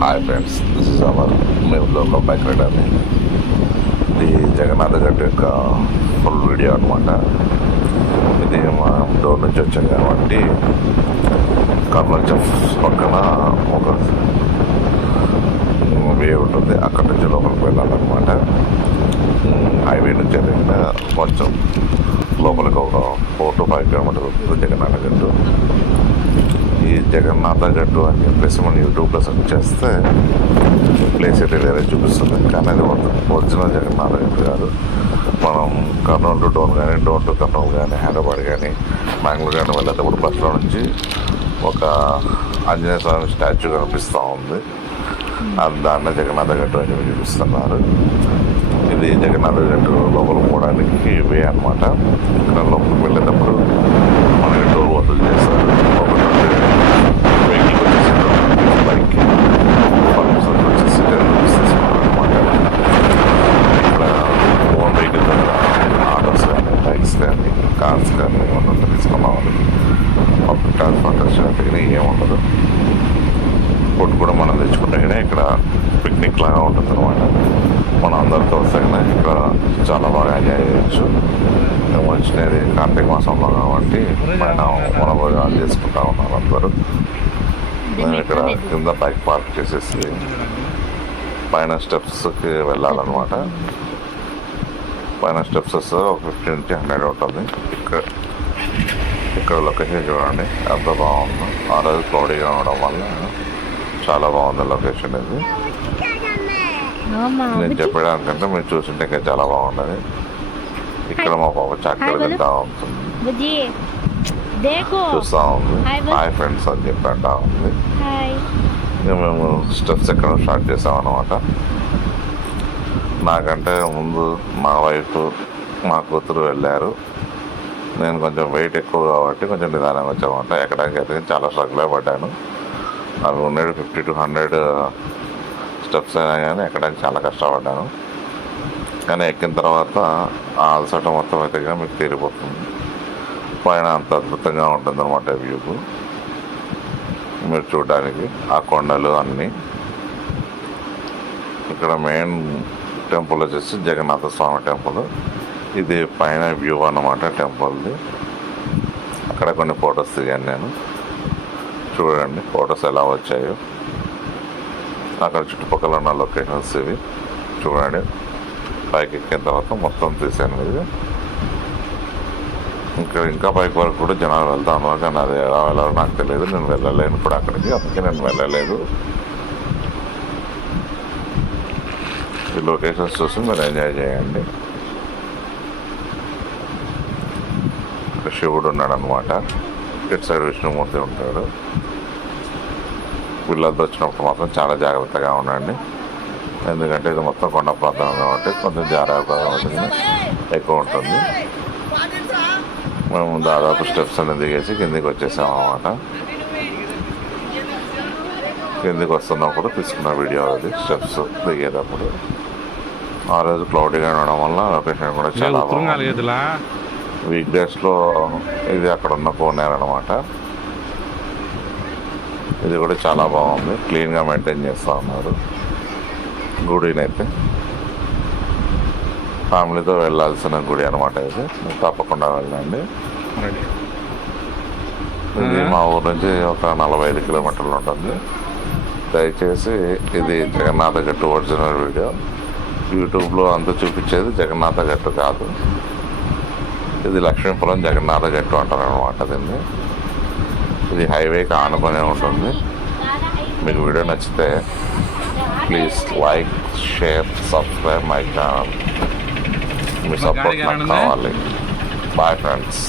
Hi friends, this is our మేము local bike rider. ఇది జగన్నాథ గట్టు యొక్క ఫుల్ వీడియో అనమాట. ఇది మా డోర్ నుంచి వచ్చాం కాబట్టి కర్నూలు చెఫ్స్ పక్కన ఒక వే ఉంటుంది, అక్కడ నుంచి లోపలికి వెళ్ళాలన్నమాట. హైవే నుంచి వెళ్ళిన కొంచెం లోపలికి ఒక 4 to 5 కిలోమీటర్స్ ఉంటుంది జగన్నాథ గట్టు. ఈ జగన్నాథ గట్టు అని చెప్పేసి మనం యూట్యూబ్లో సెర్చ్ చేస్తే ప్లేస్ అయితే వేరే చూపిస్తుంది, కానీ అది ఒరిజినల్ జగన్నాథ గట్టు కాదు. మనం కర్నూలు టు డోన్ కానీ, డోన్ టు కర్నూలు కానీ, హైదరాబాద్ కానీ, బెంగళూరు కానీ వెళ్ళేటప్పుడు బస్సులో నుంచి ఒక ఆంజనేయ స్వామి స్టాచ్యూ కనిపిస్తూ ఉంది. దాన్ని జగన్నాథ గట్టు అని చూపిస్తున్నారు. ఇది జగన్నాథ గట్టు లోపల పోవడానికి వే అనమాట. ఇక్కడ లోపలికి వెళ్ళేటప్పుడు మనకి టోల్ వసూలు చేస్తారు. వెహికల్ వచ్చేసి బైక్కి పర్మిషన్ వచ్చేసి 10 రూపీస్ తీసుకున్నారు అనమాట. ఇక్కడ ఓన్ వెహికల్ దగ్గర ఆటోస్ కానీ, బైక్స్ కానీ, కార్స్ కానీ ఏమన్నా తీసుకున్నామని పబ్లిక్ ట్రాన్స్పోర్టేషన్ దగ్గర ఏముండదు. ఫుడ్ కూడా మనం తెచ్చుకుంటే కానీ ఇక్కడ పిక్నిక్ లాగా ఉంటుంది అనమాట. మనం అందరితో వస్తే కానీ ఇక్కడ చాలా బాగా ఎంజాయ్ చేయొచ్చు. వచ్చినది కార్తీక మాసంలో కాబట్టి పైన మన భోజనాలు చేసుకుంటా ఉన్నారు అందరూ. మేము ఇక్కడ కింద బైక్ పార్క్ చేసేసి పైన స్టెప్స్కి వెళ్ళాలన్నమాట. పైన స్టెప్స్ వస్తే ఒక 50 నుంచి 100 ఉంటుంది. ఇక్కడ లొకేషన్ చూడండి ఎంత బాగుందో. ఆ రోజు క్లౌడీగా ఉండడం వల్ల చాలా బాగుంది లొకేషన్. ఇది నేను చెప్పడానికంటే మీరు చూస్తుంటే ఇంకా చాలా బాగుంటుంది. ఇక్కడ మా పాప చక్కగా తింటా ఉంటుంది, చూస్తూ ఉంది. హాయ్ ఫ్రెండ్స్ అని చెప్పి అంటా ఉంది. మేము స్టెప్స్ ఎక్కడ స్టార్ట్ చేసాం అనమాట. నాకంటే ముందు మా వైఫ్, మా కూతురు వెళ్ళారు. నేను కొంచెం వెయిట్ ఎక్కువ కాబట్టి కొంచెం నిదానంగా వచ్చామంట. ఎక్కడానికి అయితే చాలా స్ట్రగుల్ పడ్డాను. అవి ఉండేది 50 to 100 స్టెప్స్ అయినా కానీ ఎక్కడానికి చాలా కష్టపడ్డాను. కానీ ఎక్కిన తర్వాత ఆ అలసట మొత్తం అయితే కానీ మీకు తీరిపోతుంది. పైన అంత అద్భుతంగా ఉంటుంది అనమాట వ్యూకు మీరు చూడడానికి. ఆ కొండలు అన్నీ. ఇక్కడ మెయిన్ టెంపుల్ వచ్చేసి జగన్నాథ స్వామి టెంపుల్. ఇది పైన వ్యూ అన్నమాట టెంపుల్ది. అక్కడ కొన్ని ఫొటోస్ దిగాను నేను. చూడండి ఫొటోస్ ఎలా వచ్చాయో. అక్కడ చుట్టుపక్కల ఉన్న లొకేషన్స్ ఇవి చూడండి. పైకి ఎక్కిన తర్వాత మొత్తం తీసాను ఇది. ఇంకా పైకి వరకు కూడా జనాలు వెళ్తా ఉన్నారు, కానీ అది ఎలా వెళ్ళాలో నాకు తెలియదు. నేను వెళ్ళలేను ఇప్పుడు అక్కడికి, అందుకే నేను వెళ్ళలేదు. ఈ లొకేషన్స్ చూసి మీరు ఎంజాయ్ చేయండి. ఇక్కడ శివుడు ఉన్నాడు అనమాట. ఇటు సైడ్ విష్ణుమూర్తి ఉంటాడు. పిల్లలతో వచ్చినప్పుడు మాత్రం చాలా జాగ్రత్తగా ఉండండి, ఎందుకంటే ఇది మొత్తం కొండ ప్రాంతం కాబట్టి కొంచెం జాగ్రత్తగా ఎక్కువ ఉంటుంది. మేము దాదాపు స్టెప్స్ అన్ని దిగేసి కిందికి వచ్చేసాం అన్నమాట. కిందికి వస్తున్నప్పుడు తీసుకున్న వీడియో అది స్టెప్స్ దిగేటప్పుడు. ఆ రోజు క్లౌడీగా ఉండడం వల్ల లొకేషన్ కూడా చాలా బాగుంది. వీక్ డేస్లో ఇది అక్కడ ఉన్న కోనేరు అనమాట. ఇది కూడా చాలా బాగుంది, క్లీన్గా మెయింటైన్ చేస్తూ ఉన్నారు గుడిని. అయితే ఫ్యామిలీతో వెళ్ళాల్సిన గుడి అనమాట ఇది. తప్పకుండా వెళ్ళండి. ఇది మా ఊరు నుంచి ఒక 45 కిలోమీటర్లు ఉంటుంది. దయచేసి ఇది జగన్నాథ గట్టు ఒరిజినల్ వీడియో. యూట్యూబ్లో అంతా చూపించేది జగన్నాథ గట్టు కాదు, ఇది లక్ష్మీపురం జగన్నాథ గట్టు అంటారు అనమాట దీన్ని. ఇది హైవేకి ఆనుకునే ఉంటుంది. మీకు వీడియో నచ్చితే please like, share, subscribe my channel. మీ సపోర్ట్ నాకు కావాలి. Bye friends.